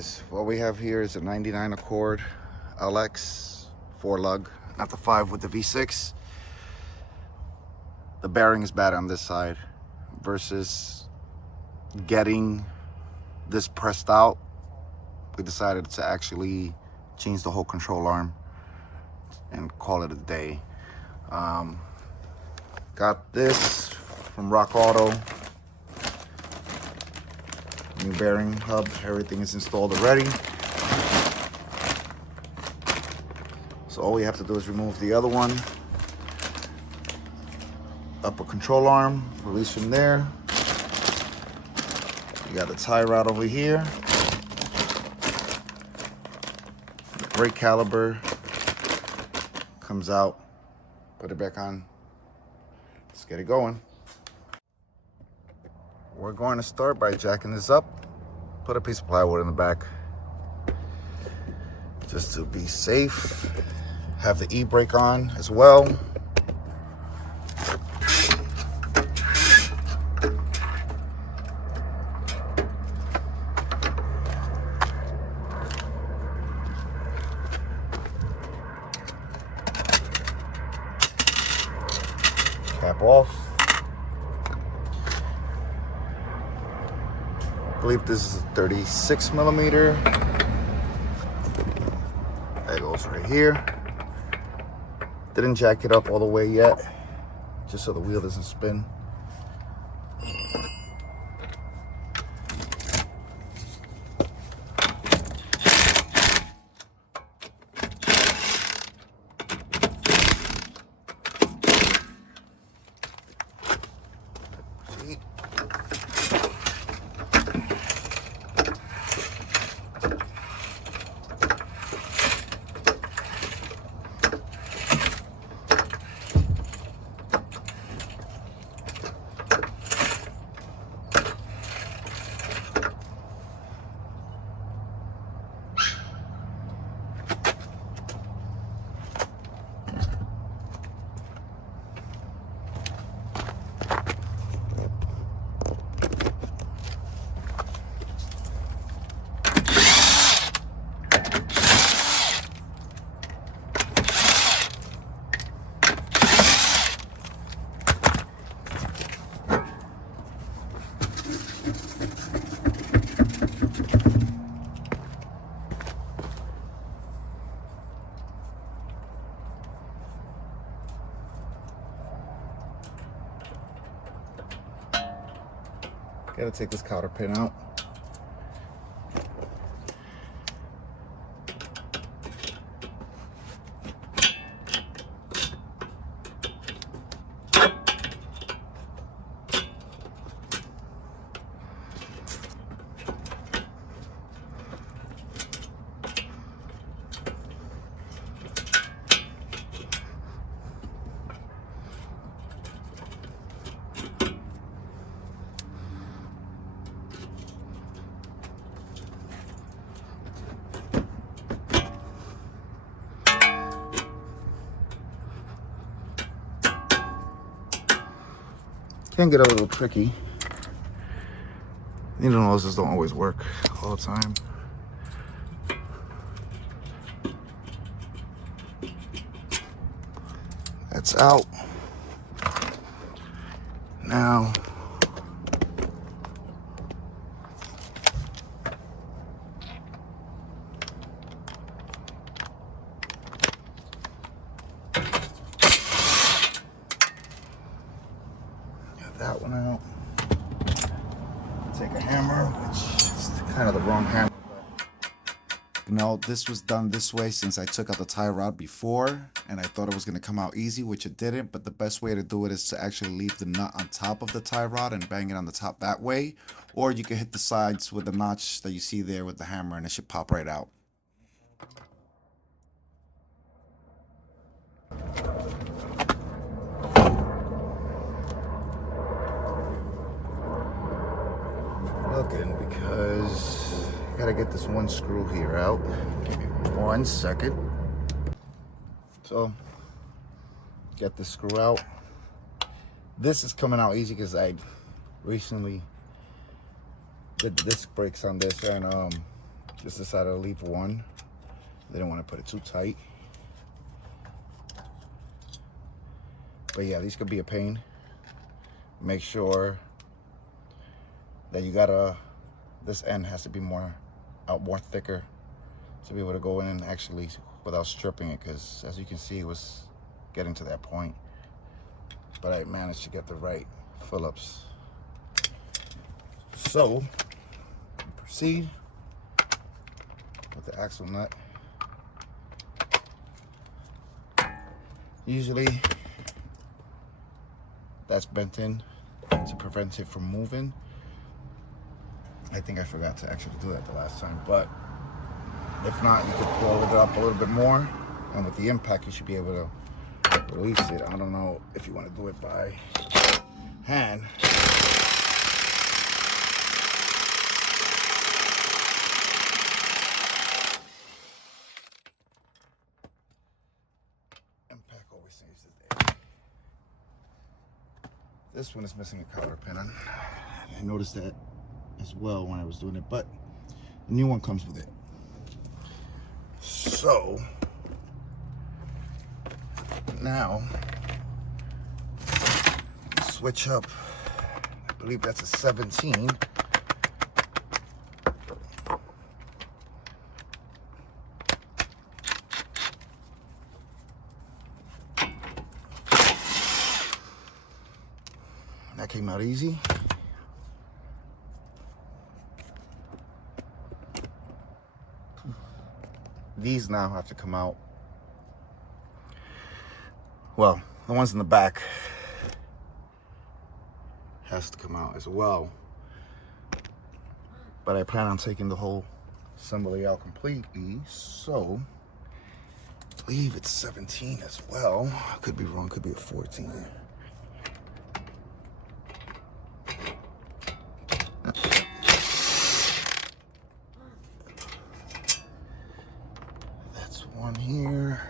guys, what we have here is a 99 Accord LX 4-lug, not the 5 with the V6. The bearing is bad on this side versus getting this pressed out. We decided to actually change the whole control arm and call it a day. Got this from Rock Auto. New bearing hub, everything is installed already. So all we have to do is remove the other one. Upper control arm, release from there. You got the tie rod over here. The brake caliper comes out. Put it back on. Let's get it going. We're going to start by jacking this up. Put a piece of plywood in the back just to be safe. Have the e-brake on as well. Cap off. I believe this is a 36 millimeter. That goes right here. Didn't jack it up all the way yet, just so the wheel doesn't spin. Gotta take this cotter pin out. Can get a little tricky. Needle noses don't always work all the time. That's out. Now, that one out. Take a hammer, which is kind of the wrong hammer. You know, this was done this way since I took out the tie rod before, and I thought it was going to come out easy, which it didn't. But the best way to do it is to actually leave the nut on top of the tie rod and bang it on the top that way. Or you can hit the sides with the notch that you see there with the hammer, and it should pop right out. Looking, because I gotta get this one screw here out. Give me 1 second. So, get the screw out. This is coming out easy because I recently did disc brakes on this, and Just decided to leave one. Didn't want to put it too tight. But yeah, these could be a pain. Make sure that you gotta, this end has to be more thicker to be able to go in and actually without stripping it, because as you can see, it was getting to that point. But I managed to get the right Phillips. So proceed with the axle nut. Usually that's bent in to prevent it from moving. I think I forgot to actually do that the last time, but if not, you could pull it up a little bit more, and with the impact you should be able to release it. I don't know if you want to do it by hand. Impact always saves the day. This one is missing a cotter pin. I noticed that as well when I was doing it, but the new one comes with it. So now switch up. I believe that's a 17. That came out easy. These now have to come out. Well, the ones in the back has to come out as well. But I plan on taking the whole assembly out completely, so I believe it's 17 as well. I could be wrong, could be a 14. That's one here.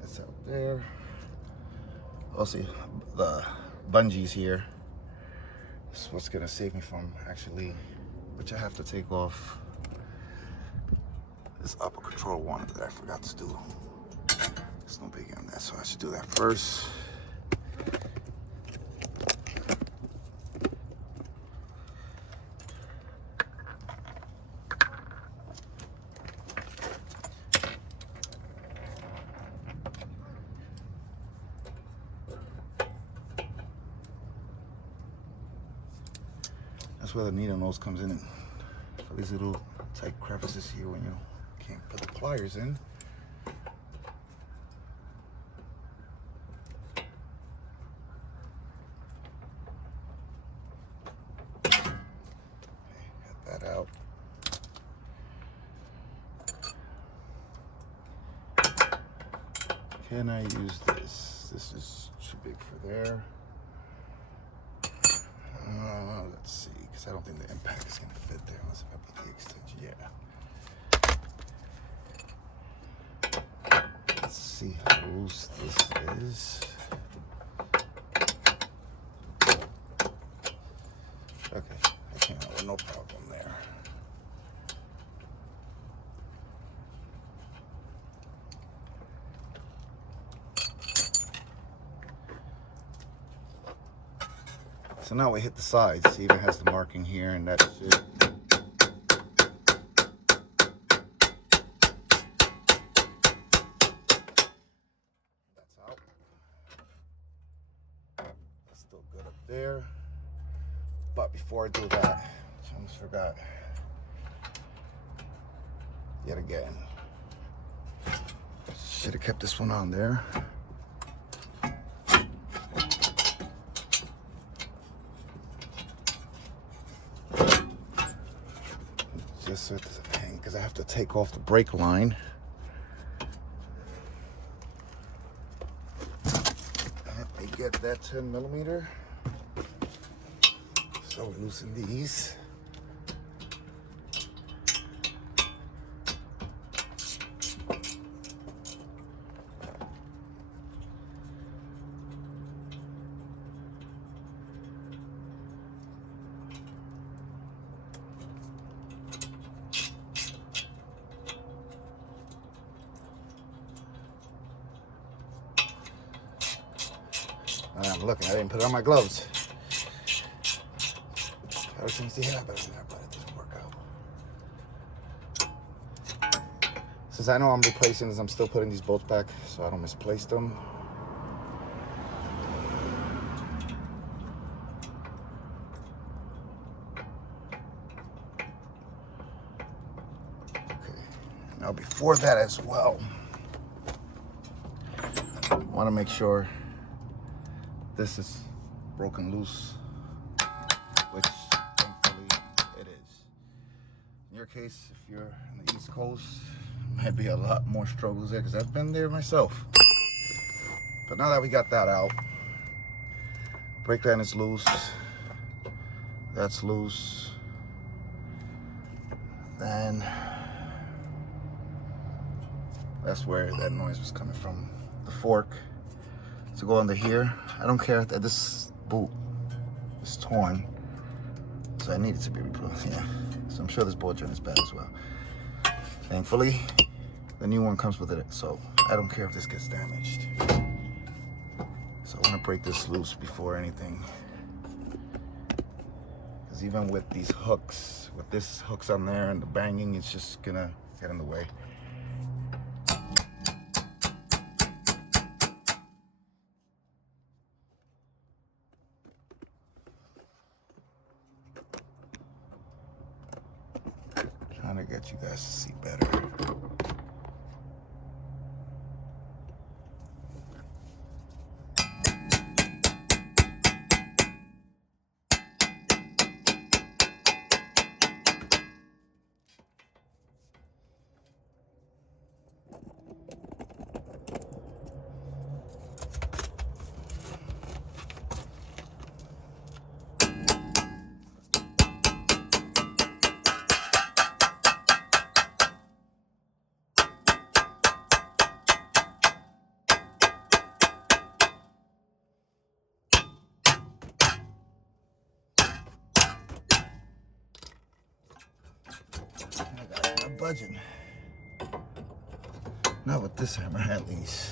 That's out there. Also, the bungees here. This is what's gonna save me from actually, which I have to take off this upper control one that I forgot to do. It's no biggie on that, so I should do that first. That's where the needle nose comes in, for these little tight crevices here when you can't put the pliers in. Get that out. Can I use this? This is too big for there. Let's see, because I don't think the impact is going to fit there unless if I put the extension. Yeah. Let's see how loose this is. Okay, I came out with no problem there. So now we hit the sides. See, it even has the marking here and that shit. That's out. That's still good up there. But before I do that, I almost forgot. Yet again. Should have kept this one on there. Just so it doesn't hang, because I have to take off the brake line. Let me get that 10 millimeter. So we loosen these. looking. I didn't put on my gloves. Everything seems to happen in there, but it didn't work out. Since I know I'm replacing this, I'm still putting these bolts back so I don't misplace them. Okay. Now before that as well, I want to make sure this is broken loose, which thankfully it is. In your case, if you're on the East Coast, might be a lot more struggles there because I've been there myself. But now that we got that out, brake line is loose, that's loose. Then that's where that noise was coming from. The fork to go under here. I don't care that this boot is torn, so I need it to be replaced. Yeah, so I'm sure this ball joint is bad as well. Thankfully, the new one comes with it, so I don't care if this gets damaged. So I want to break this loose before anything, because even with these hooks, with this hooks on there and the banging, it's just gonna get in the way. Trying to get you guys to see better. Budging. Not with this hammer, at least.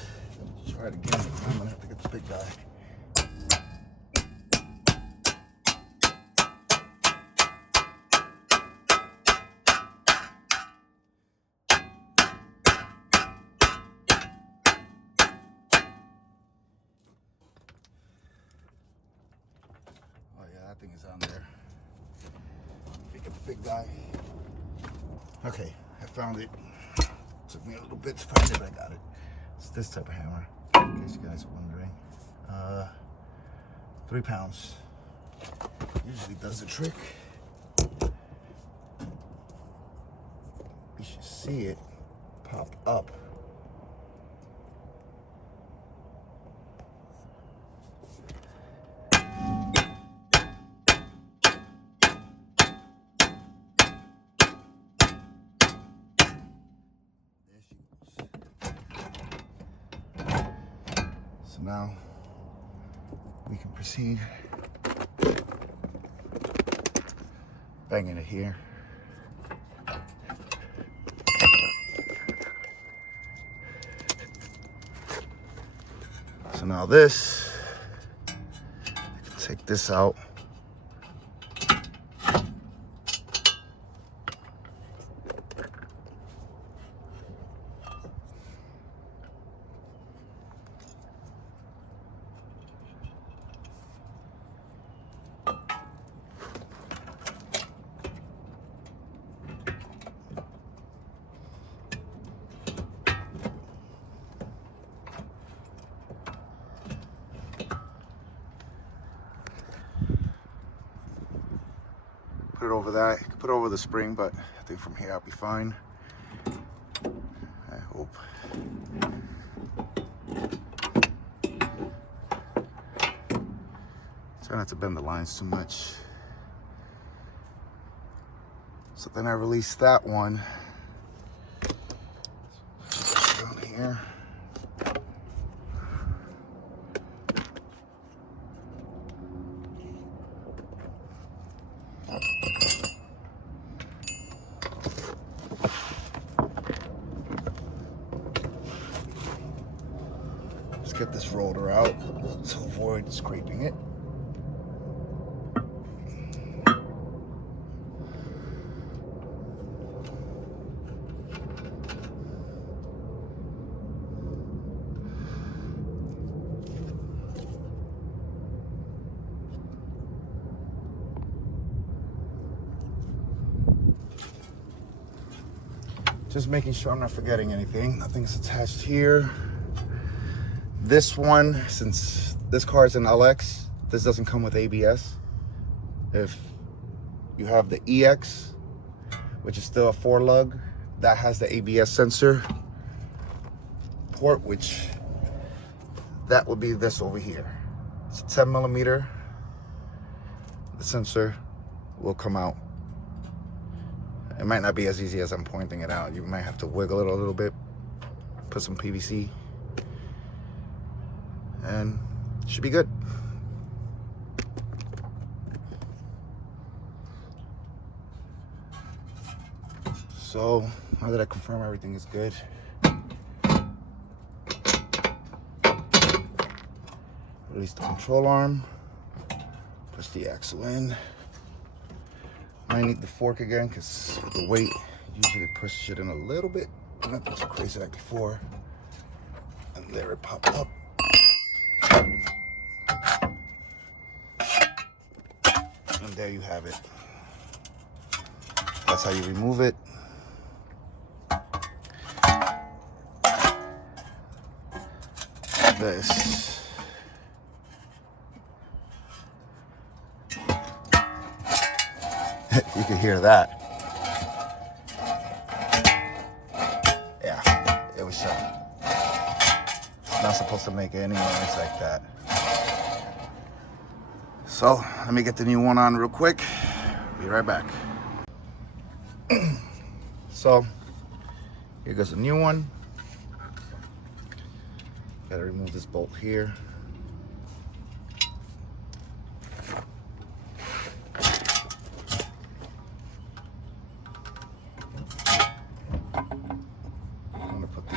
Let's try it again. I'm gonna have to get the big guy. Oh yeah, that thing is on there. Pick up the big guy. Okay, I found it. Took me a little bit to find it, but I got it. It's this type of hammer, in case you guys are wondering. 3 pounds. Usually does the trick. You should see it pop up. Now we can proceed banging it here. So now this, I can take this out. Put it over that. I could put it over the spring, but I think from here I'll be fine. I hope. Try not to bend the lines too much. So then I release that one. Down here. get this roller out to avoid scraping it. Just making sure I'm not forgetting anything. Nothing's attached here. This one, since this car is an LX, this doesn't come with ABS. If you have the EX, which is still a 4-lug, that has the ABS sensor port, which that would be this over here. It's a 10 millimeter. The sensor will come out. It might not be as easy as I'm pointing it out. You might have to wiggle it a little bit, put some PVC, and it should be good. So now that I confirm everything is good, release the control arm, push the axle in. I need the fork again because with the weight, usually pushes it in a little bit. Nothing too crazy like before. And there it popped up. And there you have it. That's how you remove it. This. You can hear that. Yeah, it was shut. It's not supposed to make any noise like that. So let me get the new one on real quick. Be right back. So here goes the new one. Gotta remove this bolt here.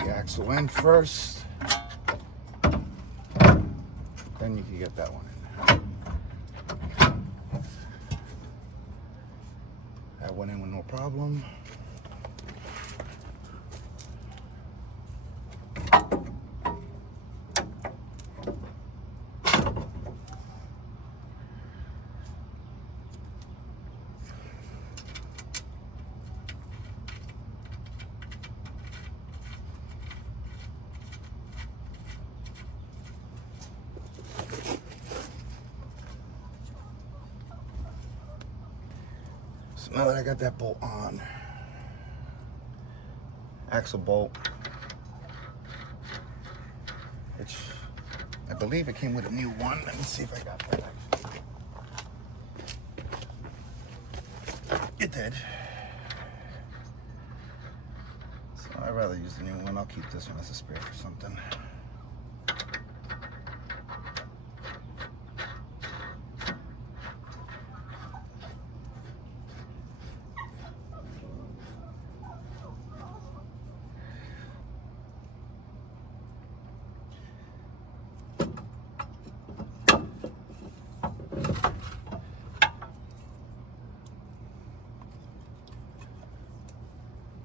Axle in first, then you can get that one in. That went in with no problem. So now that I got that bolt on, axle bolt, which I believe it came with a new one. Let me see if I got that actually. It did. So I'd rather use the new one. I'll keep this one as a spare for something.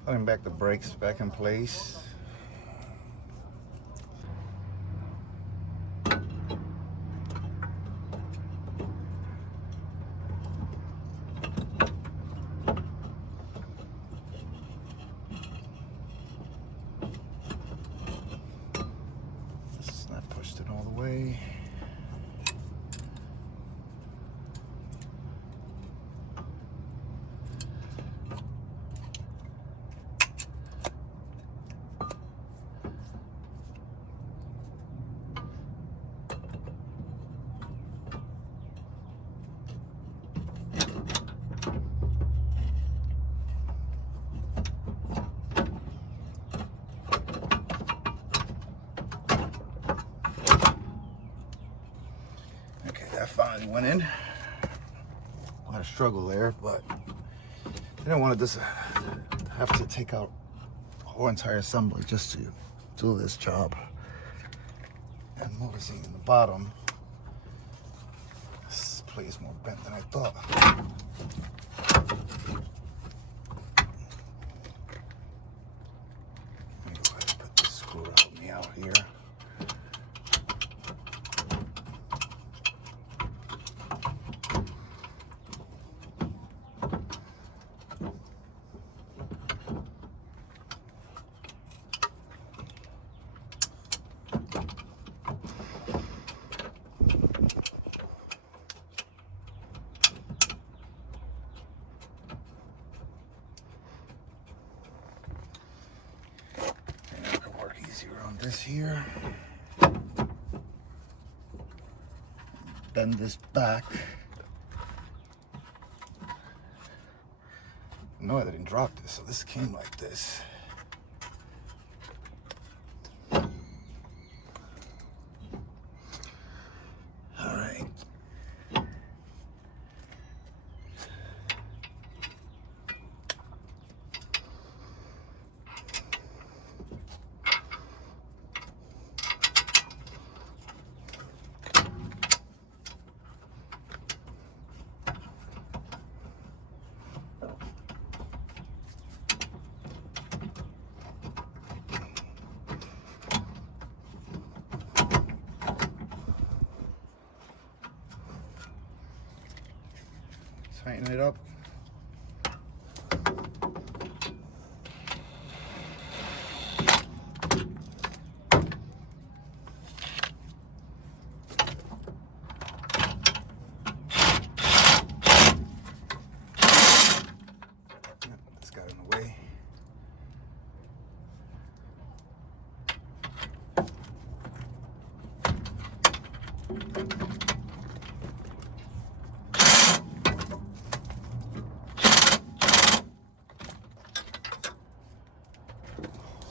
Putting back the brakes back in place. This is not pushed it all the way. Finally went in. A lot of struggle there, but I didn't want to have to take out the whole entire assembly just to do this job. And noticing in the bottom, this plate is more bent than I thought. Let me go ahead and put this screw to help me out here. This here, bend this back. No, I didn't drop this, so this came like this. All right. Tighten it up. This got in the way.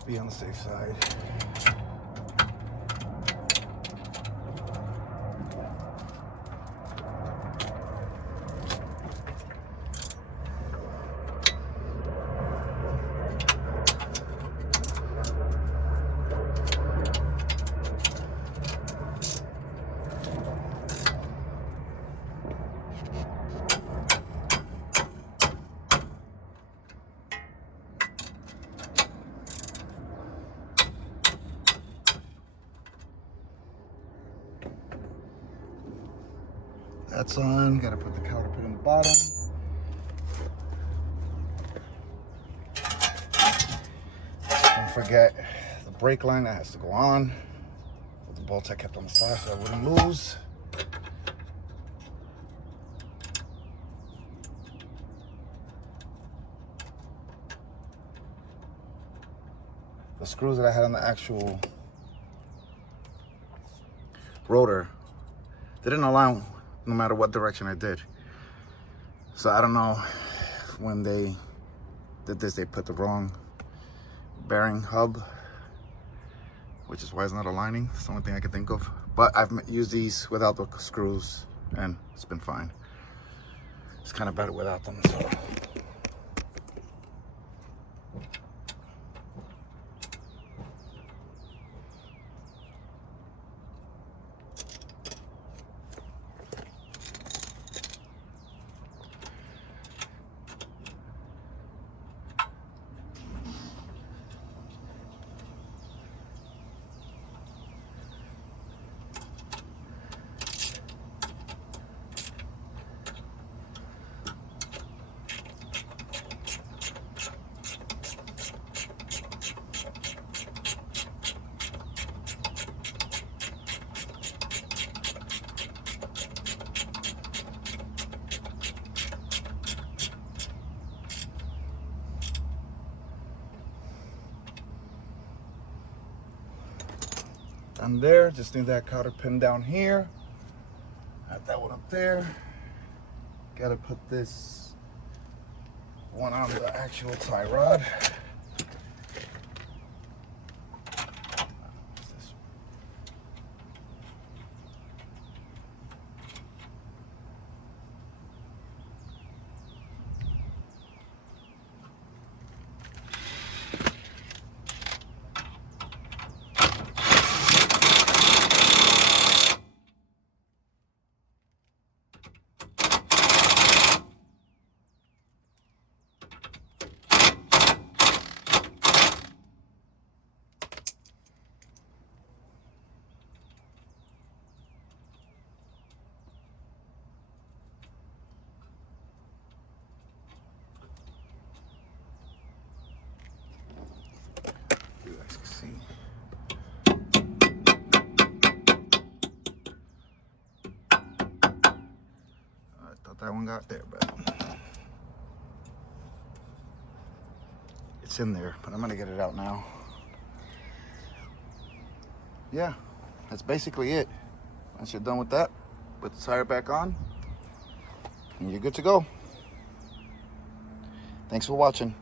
Be on the safe side. That's on. Gotta put the counter pin in the bottom. Don't forget the brake line that has to go on. With the bolts I kept on the side so I wouldn't lose. The screws that I had on the actual rotor didn't allow no matter what direction I did. So I don't know, when they did this, they put the wrong bearing hub, which is why it's not aligning. That's the only thing I can think of. But I've used these without the screws and it's been fine. It's kind of better without them, so. Done there. Just need that counter pin down here. Have that one up there. Gotta put this one on the actual tie rod. Thought that one got there, but it's in there, but I'm gonna get it out now. Yeah, that's basically it. Once you're done with that, put the tire back on and you're good to go. Thanks for watching.